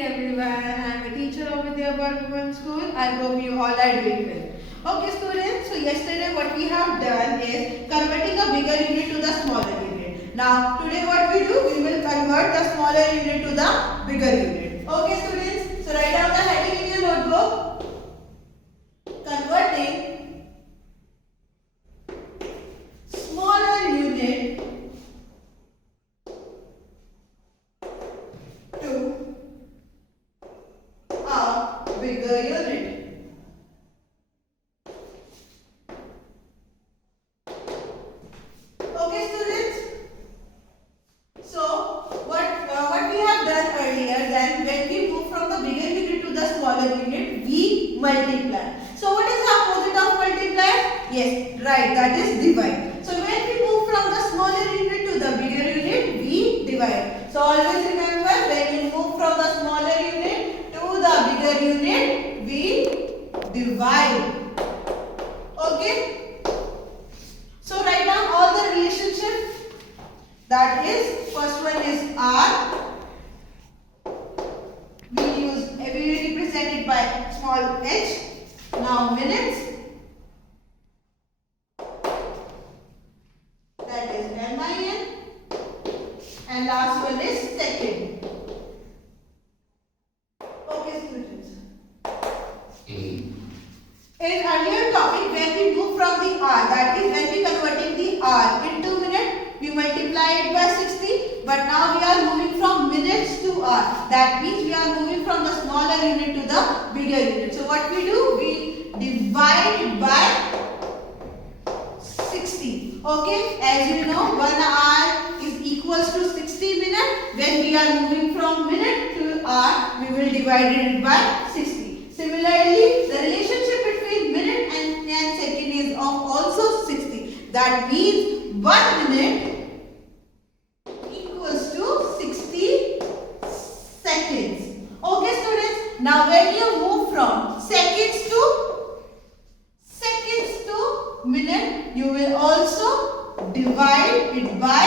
everyone. I am a teacher of Vidhya Bhawan school. I hope you all are doing well. Okay students, so yesterday what we have done is converting a bigger unit to the smaller unit. Now today what we do, we will convert the smaller unit to the bigger unit. Okay students, so write down the heading in your notebook. Converting smaller unit to a bigger unit. Okay students, so what we have done earlier, then when we move from the bigger unit to the smaller unit, we multiply. So what is the opposite of multiply? Yes, right, that is divide. So when we move from the smaller unit to the bigger unit, we divide. So always remember, when we move from the smaller unit to the bigger unit, we divide. Okay? So write down all the relationships. That is, first one is R. We represent it by small h. Now minutes. That is MIN. And last one is second. Okay students. In earlier topic, when we move from the R, that is when we converting the R into minute, we multiply it by 60. But now we are moving from minutes to R. That means we are moving from the smaller unit to the bigger unit. So what we do? We divide it by 60. Okay? As you know, 1 hour is equals to 60 minutes. When we are moving from minute to hour, we will divide it by 60. Similarly, the relationship between minute and second is of also 60. That means 1 minute equals to 60 seconds. Okay students, now when you move from seconds to minute, you will also divide it by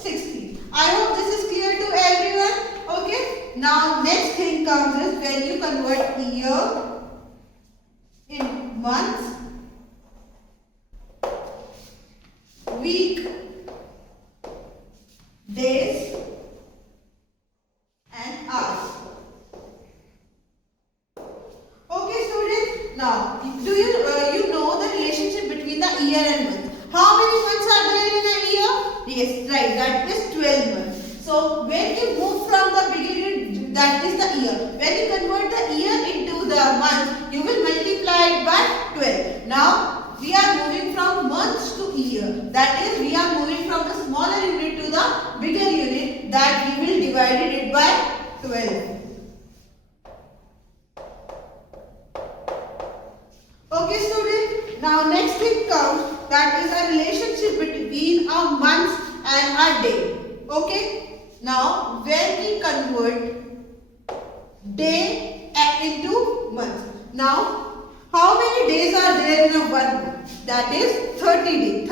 60. I hope this is clear to everyone. Okay. Now next thing comes is when you convert year in months, week, days and hours. Okay students, now do you know the relationship between the year and month? How many months are there in a year? Yes, right, that is 12 months. So when you move from the beginning, that is the year. When you convert the year into the month, you will multiply it by 12. Now we are moving from months to year. That is, we are moving from the smaller unit to the bigger unit. That we will divide it by 12. Okay student, now next thing comes, that is a relationship between a month and a day. Okay, now when we convert day into month, now how many days are there in a 1 month? That is 30 days.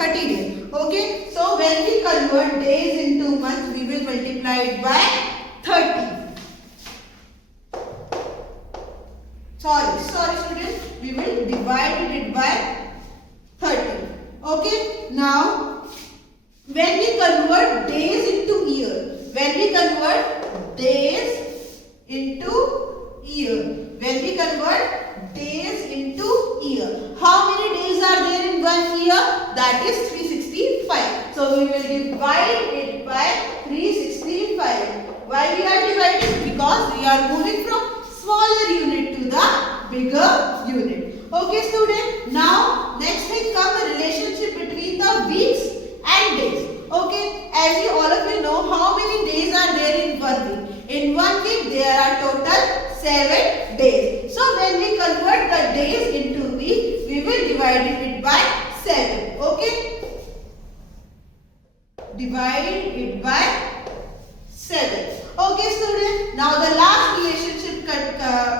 Okay, so when we convert days into months, we will multiply it by 30. Sorry students, we will divide it by 30. Okay, now when we convert days into year, how many days are there in 1 year? That is 365. So we will divide it by 365. Why we are dividing? Because we are moving from smaller unit to the bigger unit. Okay student, now next thing comes the relationship between the weeks and days. Okay, as you all of you know, how many days are there in 1 week? In 1 week there are total 7 days. So when we convert the days into week, we will divide it by 7. Okay, divide it by 7. Okay student, now the last relationship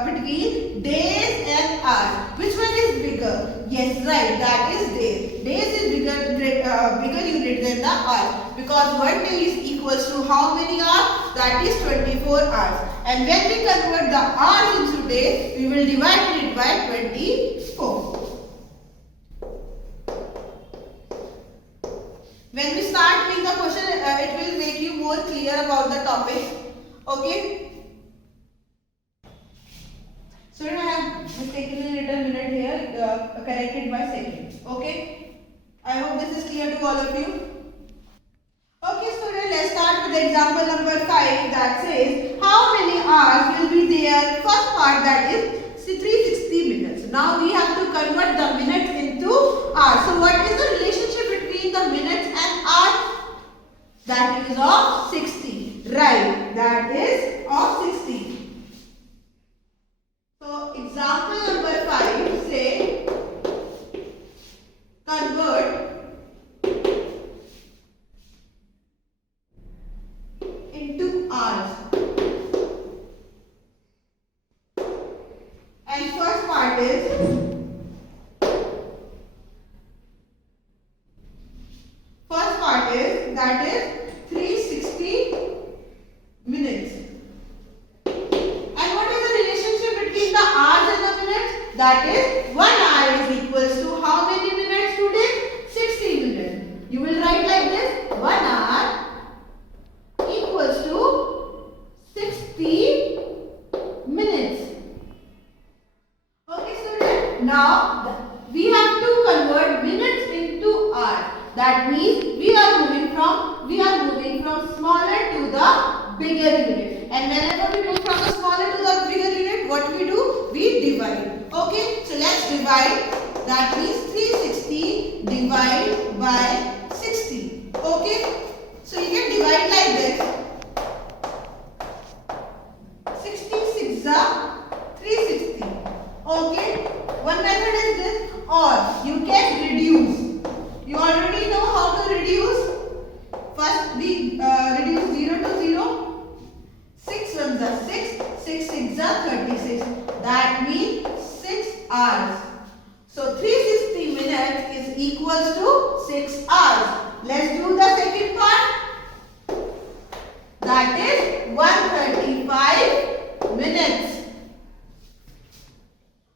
between days and hours. Which one is bigger? Yes, right, that is days. Days is bigger unit than the hours, because 1 day is equals to how many hours? That is 24 hours. And when we convert the hours into days, we will divide it by 24. When we start doing the question, it will make you more clear about the topic. Okay. So I have mistaken a little minute here, corrected by second. Okay. I hope this is clear to all of you. Okay, student, let's start with example number 5 that says how many hours will be there. First part, that is 360 minutes. Now we have to convert the minutes into hours. So what is the relationship between the minutes and hours? That is of 60. Right, that is of 60. So example number 5 say convert into hours. And first part is that is 360 minutes. And what is the relationship between the hours and the minutes? That is 1 hour is equals to how many minutes today? 60 minutes. You will write like this: 1 hour equals to 60 minutes. Okay, student. Now we have to convert minutes into hours. That means we are moving from smaller to the bigger unit. And whenever we move from the smaller to the bigger unit, what we do? We divide. Okay, so let's divide. That means 360 divided by 60. Okay, so you can divide like this. 66 are 360. Okay, one method is this, or you can reduce. You already know how to reduce. First we reduce 0 to 0. 6 ones are 6. 6 6 are 36. That means 6 hours. So 360 minutes is equals to 6 hours. Let's do the second part. That is 135 minutes.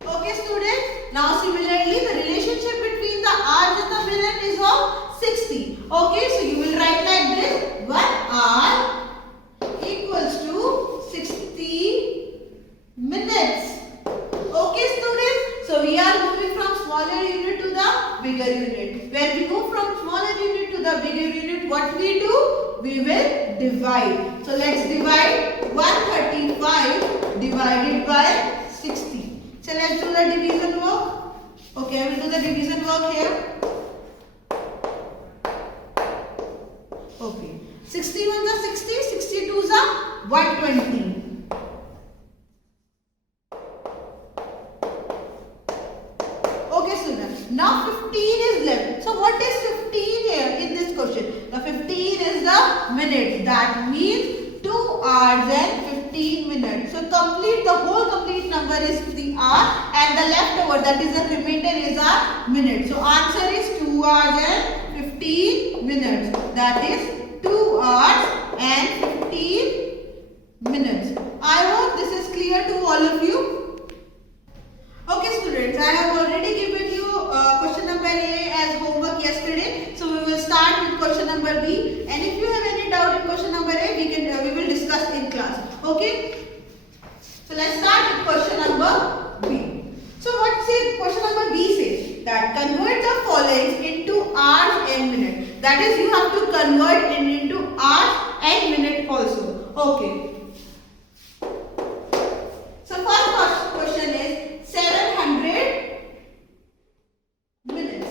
Okay, students. Now similarly, the relationship between the hours and the minute is of 60. Okay, so you will write like this: 1 hour equals to 60 minutes. Okay, students. So we are moving from smaller unit to the bigger unit. When we move from smaller unit to the bigger unit, what we do? We will divide. So let's divide 135 divided by 60. So let's do the division work. Okay, I will do the division work here. Okay, 61 is 60, 62 is 120. Okay, students. Now 15 is left. So what is 15 here in this question? The 15 is the minutes. That means 2 hours and 15 minutes. So the whole complete number is the hour, and the leftover, that is the remainder, is our minute. So answer is 2 hours and 15 minutes. That is 2 hours and 15 minutes. I hope this is clear to all of you. Okay, students, I have already given you question number A as homework yesterday. So we will start with question number B. And if you have any doubt in question number A, we will discuss in class. Okay. So let's start with question number B. So what says question number B says that convert the following into hours and minutes. That is, you have to convert it into hours and minute also. Okay. So first question is 700 minutes.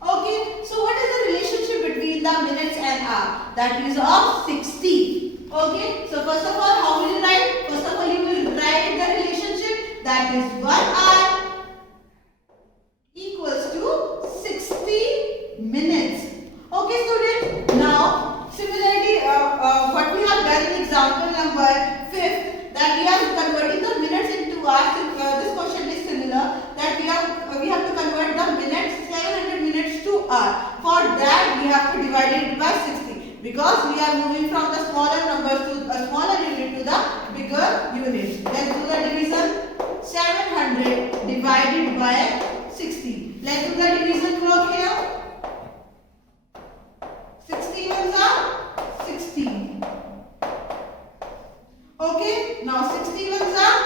Okay. So what is the relationship between the minutes and hour? That is of 60. Okay. So first of all, how will you write? First of all, you will write the relationship. That is 1 hour equals to 60 minutes. Okay, students. Now, similarly, what we have done in example number 5, that we are converting the minutes into hours. This question is similar. That we have to convert the minutes, 700 minutes to hour. For that, we have to divide it by 60 because we are moving from the smaller numbers to a smaller unit to the bigger units. Let's do the division. 700 divided by 60. Let's do the division work here. 60 ones are 60. Okay, now 60 ones are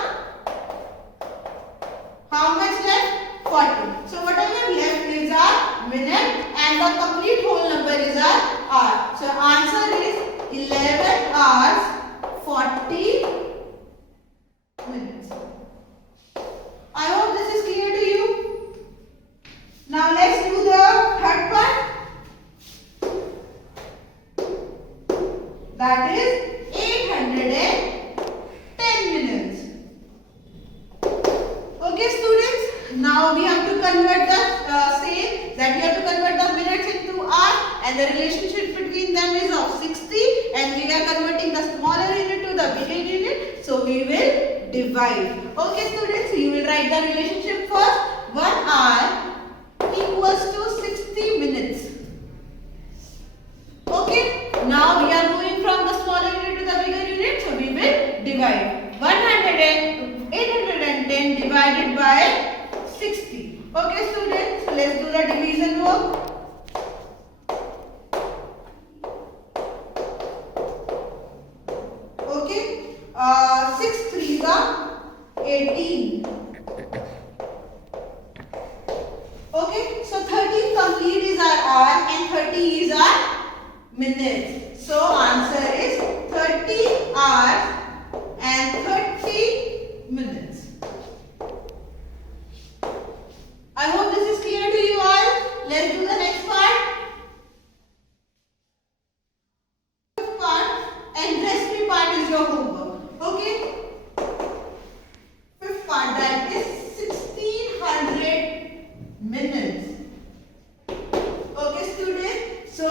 how much left? 40. So whatever left is our minute and the complete whole number is our hour. So answer is 11 hours 40 minutes. I hope this is clear to you. Now let's do the third part. That is 810 minutes. Okay students, now we have to convert the same, that we have to convert the minutes into hours, and the relationship between them is of 60, and we are converting the smaller unit to the bigger unit, so we will divide. Okay students, you will write the relationship first. 1 hour equals to 60 minutes. Okay, now we are moving from the smaller unit to the bigger unit, so we will divide. 810 divided by 60. Okay students, so let's do the division work. Okay, 6 3s are 18. Okay, so 13 complete is our hour and 30 is our minutes. So answer is 30 hours and 30 minutes. I hope this is clear to you all. Let's do the next part. Fifth part, and rest 3 part is your homework. Okay. Fifth part, that is 1600 minutes. Okay students. So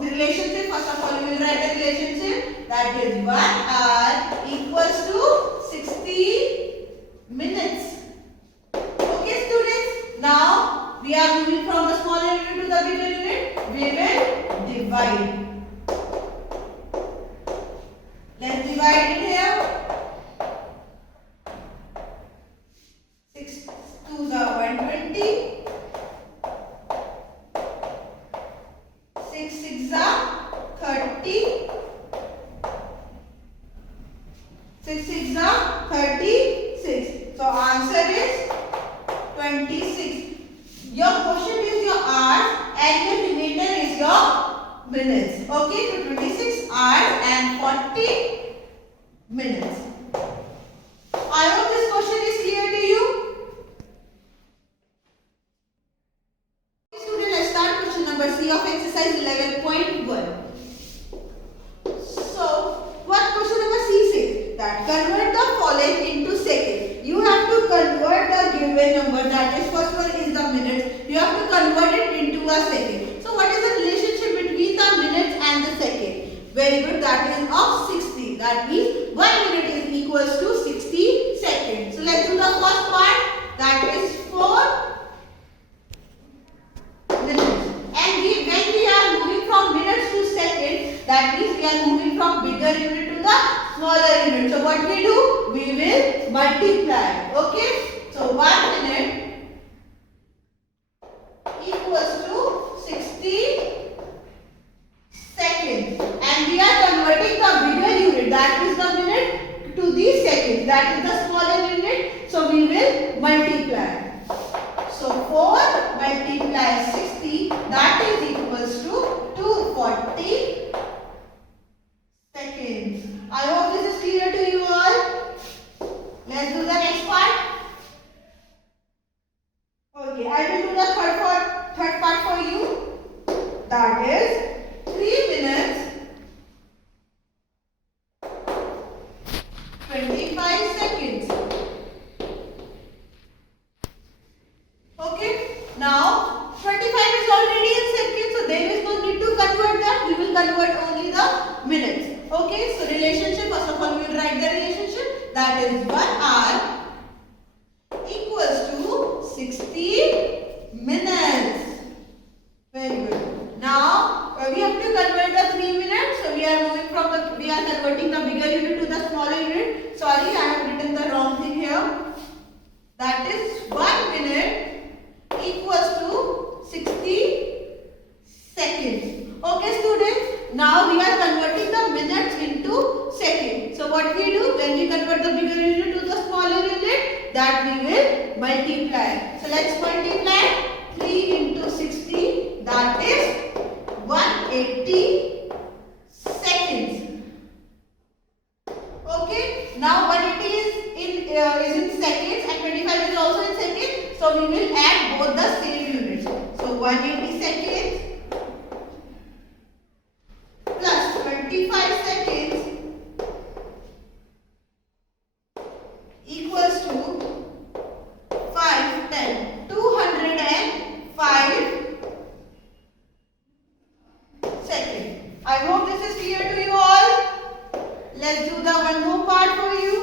the relationship, first of all, you will write the relationship, that is 1 hour equals to 60 minutes. Okay students, now we are moving from the smaller unit to the bigger unit. We will divide. Let's divide it here. 6 to the 120. 6 6 are 30. 6 6 are 36. So answer is 26. Your question is your hours and your remainder is your minutes. Okay, so 26 hours and 40 minutes. I hope this question is clear to you. Student, let's start question number C of exercise 11.1. So, what question number C says? That convert the following into seconds. You have to convert the given number, that is first one is the minutes. You have to convert it into a second. So, what is the relationship between the minutes and the second? Very good, that is of 60. That means 1 minute is equals to 60 seconds. So, let's do the first part, that is 4 minutes. And when we are moving from minutes to seconds, that means we are moving from bigger unit to the smaller unit. So what we do? We will multiply. Okay? So 1 minute equals to 60 seconds. And we are converting the bigger unit, that is the minute, to the seconds. That is the smaller unit. So we will multiply. So 4 multiply 60, that is equals to 240 seconds. I hope this is clear to you all. Let's do the next part. Okay, I will do the third part for you. That is 3 minutes 25 seconds. Okay, now 25 is already in seconds, so there is no need to convert that. We will convert only the minutes. Okay, so relationship, first of all we will write the relationship, that is 1 hour equals to 60 minutes. Very good. Now we have to convert the 3 minutes, so we are converting the bigger unit to the smaller unit. Sorry, I have that is 1 minute equals to 60 seconds. Okay students, now we are converting the minutes into seconds. So what we do when we convert the bigger unit to the smaller unit, that we will multiply. So let's multiply 3 into 60, that is 180 seconds. Okay, now 180 is in seconds and 25 is also in seconds. So we will add both the same units. So 180 seconds plus 25 seconds equals to 5, 10, 205 seconds. I hope this is clear to you all. Let's do the one more part for you.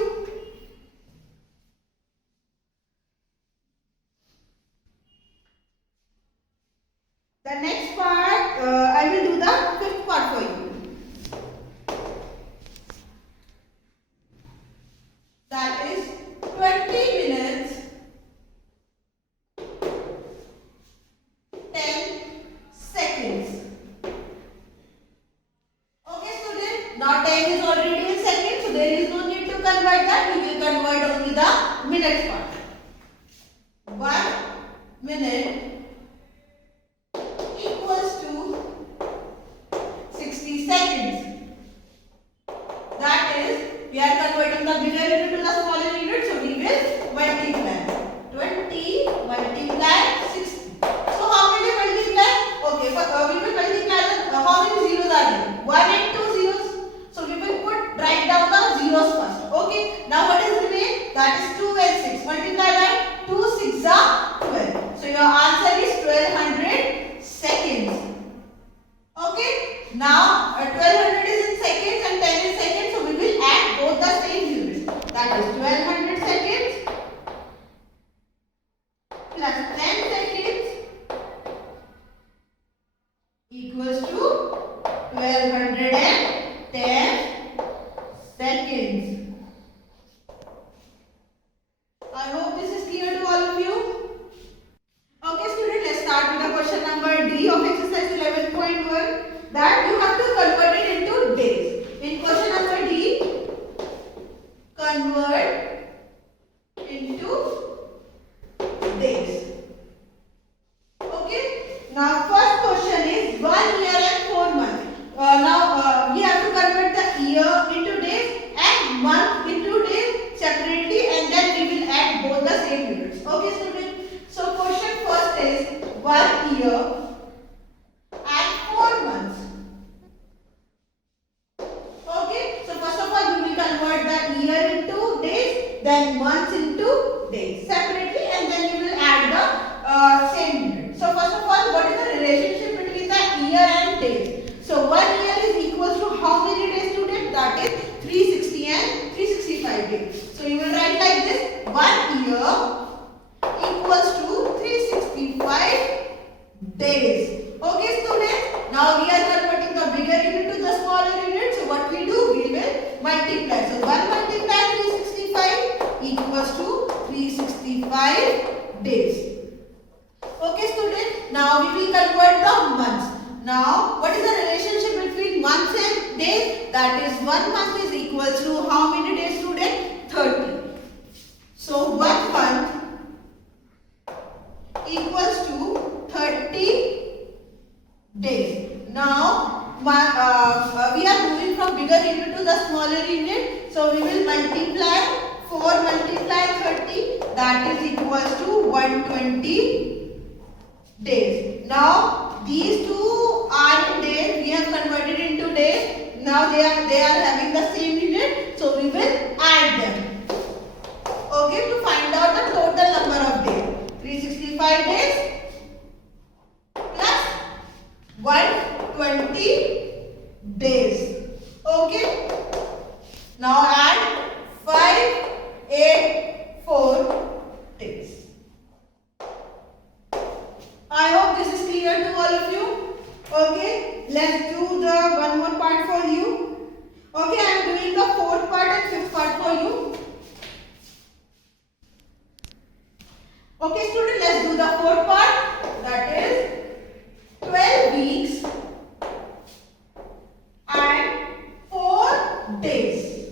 The next part, I will do the fifth part for you. That is 20 minutes, 10 seconds. Okay students, now 10 is already in seconds, so there is no need to convert that. We will convert only the minutes part. 1 minute equals to 60 seconds. That is, we are converting the bigger unit to the smaller unit, so we will multiply. 20 multiply 60. So how will we multiply? Okay, we will multiply how many zeros are there? 1 and 2 zeros. So we will write down the zeros first. Okay, now what is remain? That is 2 and 6. Multiply by 2 6 are 12. So your answer is 1200 seconds. Okay, now 1200 is in seconds and 10 is seconds, so we will add both the same units. That is 1200 seconds plus 10 seconds equals to 1210 seconds. I hope this is clear to all of you. Okay students, let's start with the question number D of exercise 11.1, that you have to convert it into days. In question number D, convert into days. Okay, now first question is 1 year and 4 months. Now we have to convert the year into days and month into days separately, and then we will add both the same units. Okay students, so question first is 1 year and 4 months. Okay, so first of all we will convert the year into days, then months into days separately, and then we will add the same unit. So first of all, what is the relationship between the year and days? So 1 year is equals to how many days students? That is 360 and 365 days. So you will write like this: 1 year equals to 365 days. Okay students, now we are converting the bigger unit to the smaller unit. So what we do? We will multiply. So 1 multiply 365 equals to 365 days. Okay students, now we will convert the months. Now what is the relationship between months and days? That is 1 month is equals to how many days student? 30. So 1 month equals to 30 days. Now we are moving from bigger unit to the smaller unit. So we will multiply 4 multiply 30, that is equals to 120 days. Now these two are in days, we have converted into days. Now they are having the same unit, so we will add them. Okay, to find out the total number of days. 365 days plus 120 days. Okay. Now add 5, 8, 4 days. I hope this is clear to all of you. Okay, let's do the one more part for you. Okay, I am doing the fourth part and fifth part for you. Okay student, let's do the fourth part, that is 12 weeks and 4 days.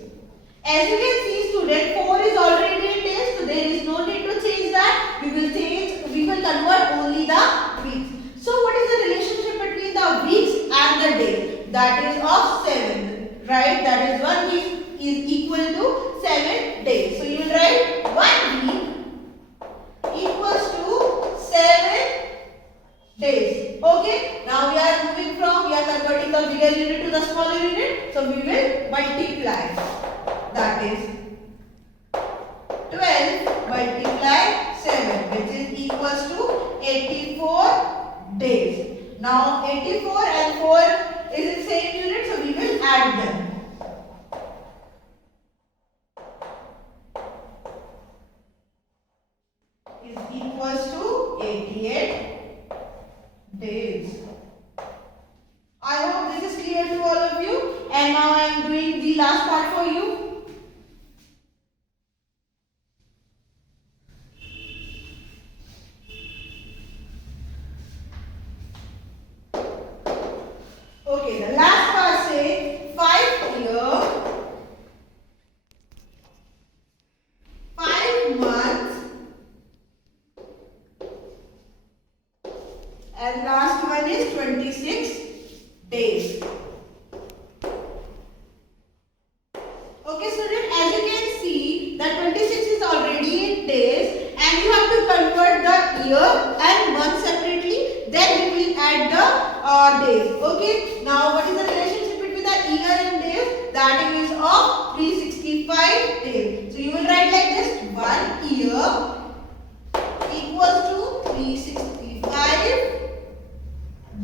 As you can see student, 4 is already in days, so there is no need to change that. We will convert only the weeks. So what is the relationship between the weeks and the days? That is of 7, right? That is 1 week is equal to 7 days. So you will write 1 week equals to 7 days. Okay, now we are converting the bigger unit to the smaller unit, so we will multiply. That is 12 multiply 7, which is equals to 84 days. Now 84 and 4 is the same unit, so we will add them. Is equals to 88 days. I hope this is clear to all of you. And now I am doing the last part for you. Okay, the last part says 5 years, 5 months, and last one is 26 days. Okay student, as you can see that 26 is already in days and you have to convert the year and month separately, then we will add the days. Okay, now what is the relationship between the year and days? That is of 365 days. So you will write like this: 1 year equals to 365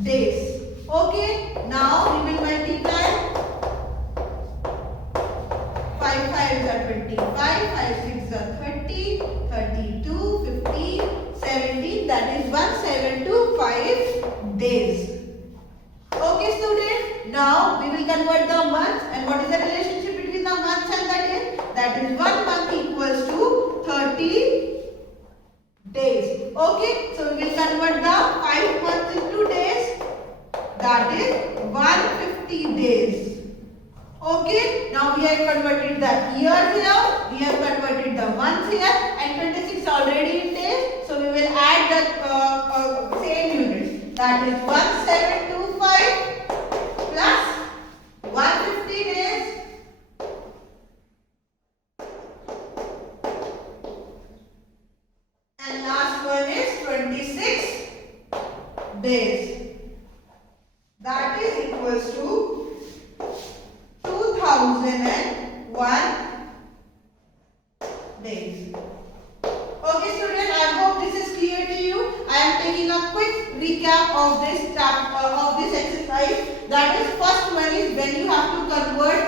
days. Okay, now we will multiply. 5 5s are 25, 5 6s are 30, 32, 50, 17, that is 175 days. Okay student, now we will convert the months, and what is the relationship between the months and the days? That is 1 month equals to 30 days. Okay, so we will convert the 5 months into days, that is 150 days. Okay, now we have converted the years here, we have converted the months here, and 26 already in days, so we will add the same units, that is 1725 plus 150 days and last one is 26 days, that is equals to 2001 days. Okay student, I hope this is clear to you. I am taking a quick recap of this exercise. That is, first one is when you have to convert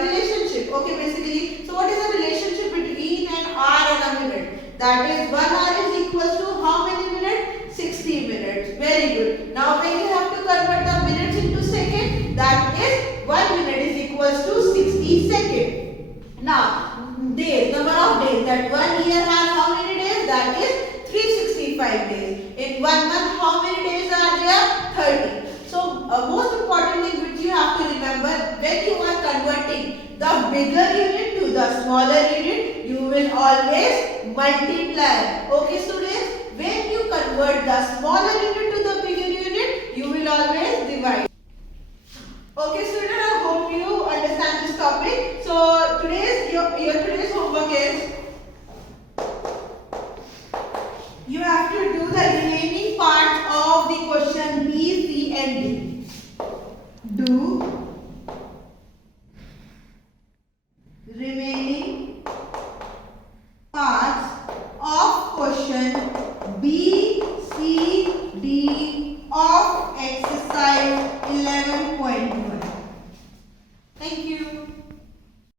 relationship. Okay, basically, so what is the relationship between an hour and a minute? That is, 1 hour is equals to how many minutes? 60 minutes. Very good. Now when you have to convert the minutes into second, that is 1 minute is equals to 60 seconds. Now days, number of days, that 1 year has how many days? That is 365 days. In 1 month, how many days are there? 30. So most important thing which you have to remember, when you are converting the bigger unit to the smaller unit, you will always multiply. Okay students, when you convert the smaller unit to the bigger unit, you will always divide. Okay student, I hope you understand this topic. So today's homework is, you have to do the remaining parts of the question B, C and D. Do remaining parts of question B,